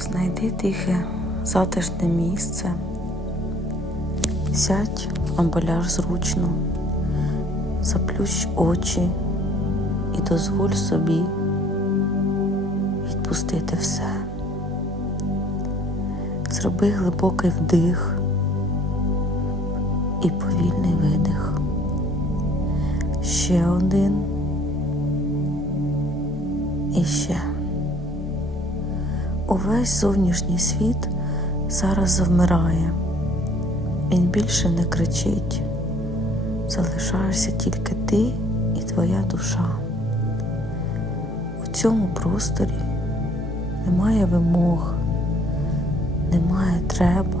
Знайди тихе, затишне місце, сядь або ляж зручно, заплющ очі і дозволь собі відпустити все. Зроби глибокий вдих і повільний видих. Ще один і ще. Увесь зовнішній світ зараз завмирає. Він більше не кричить. Залишаєшся тільки ти і твоя душа. У цьому просторі немає вимог, немає треба,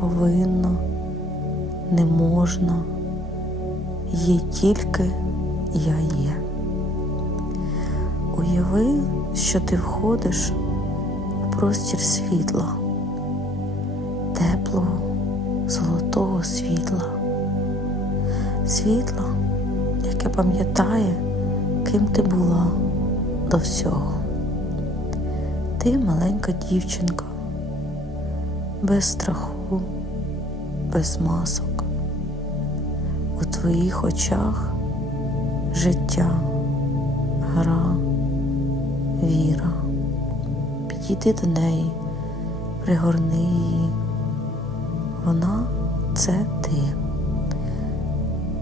повинно, не можна. Є тільки я є. Уяви, що ти входиш простір світла, теплого, золотого світла, світла, яке пам'ятає, ким ти була до всього. Ти маленька дівчинка, без страху, без масок. У твоїх очах життя, гра, Підійди до неї, пригорни її. Вона це ти.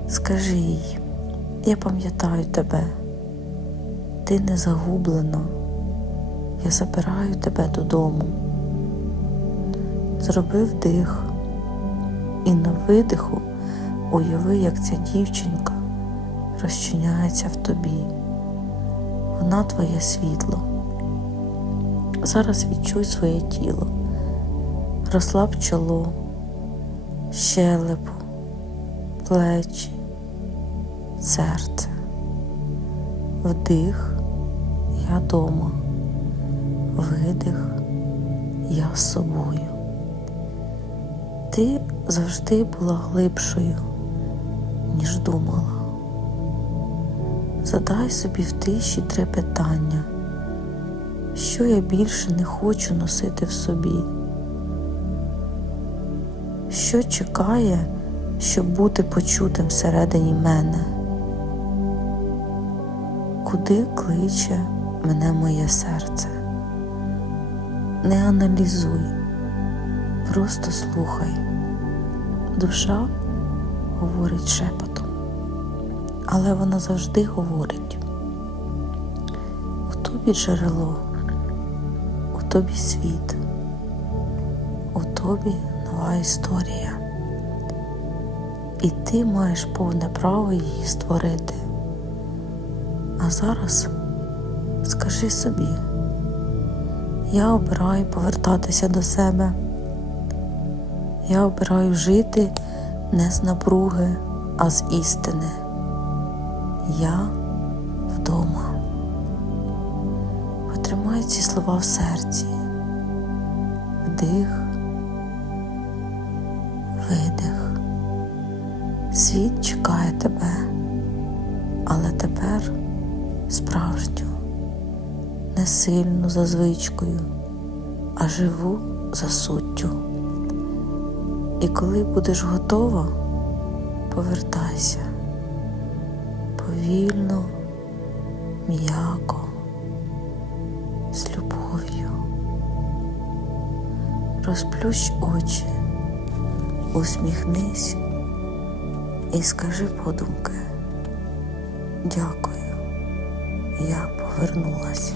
Скажи їй, я пам'ятаю тебе, ти не загублена, я забираю тебе додому. Зроби вдих і на видиху уяви, як ця дівчинка розчиняється в тобі. Вона твоє світло. Зараз відчуй своє тіло, розслаб чоло, щелепу, плечі, серце. Вдих, я дома, видих, я з собою. Ти завжди була глибшою, ніж думала. Задай собі в тиші три питання, що я більше не хочу носити в собі, що чекає, щоб бути почутим всередині мене, куди кличе мене моє серце. Не аналізуй, просто слухай. Душа говорить шепотом але вона завжди говорить. У тобі джерело, тобі світ, у тобі нова історія. І ти маєш повне право її створити. А зараз скажи собі, я обираю повертатися до себе. Я обираю жити не з напруги, а з істини. Я вдома. Потримай ці слова в серці. Вдих, видих. Світ чекає тебе, але тепер справжню, не сильну за звичкою, а живу за суттю. І коли будеш готова, повертайся повільно, м'яко, з любов'ю. Розплющ очі, усміхнись і скажи подумки. Дякую, я повернулася.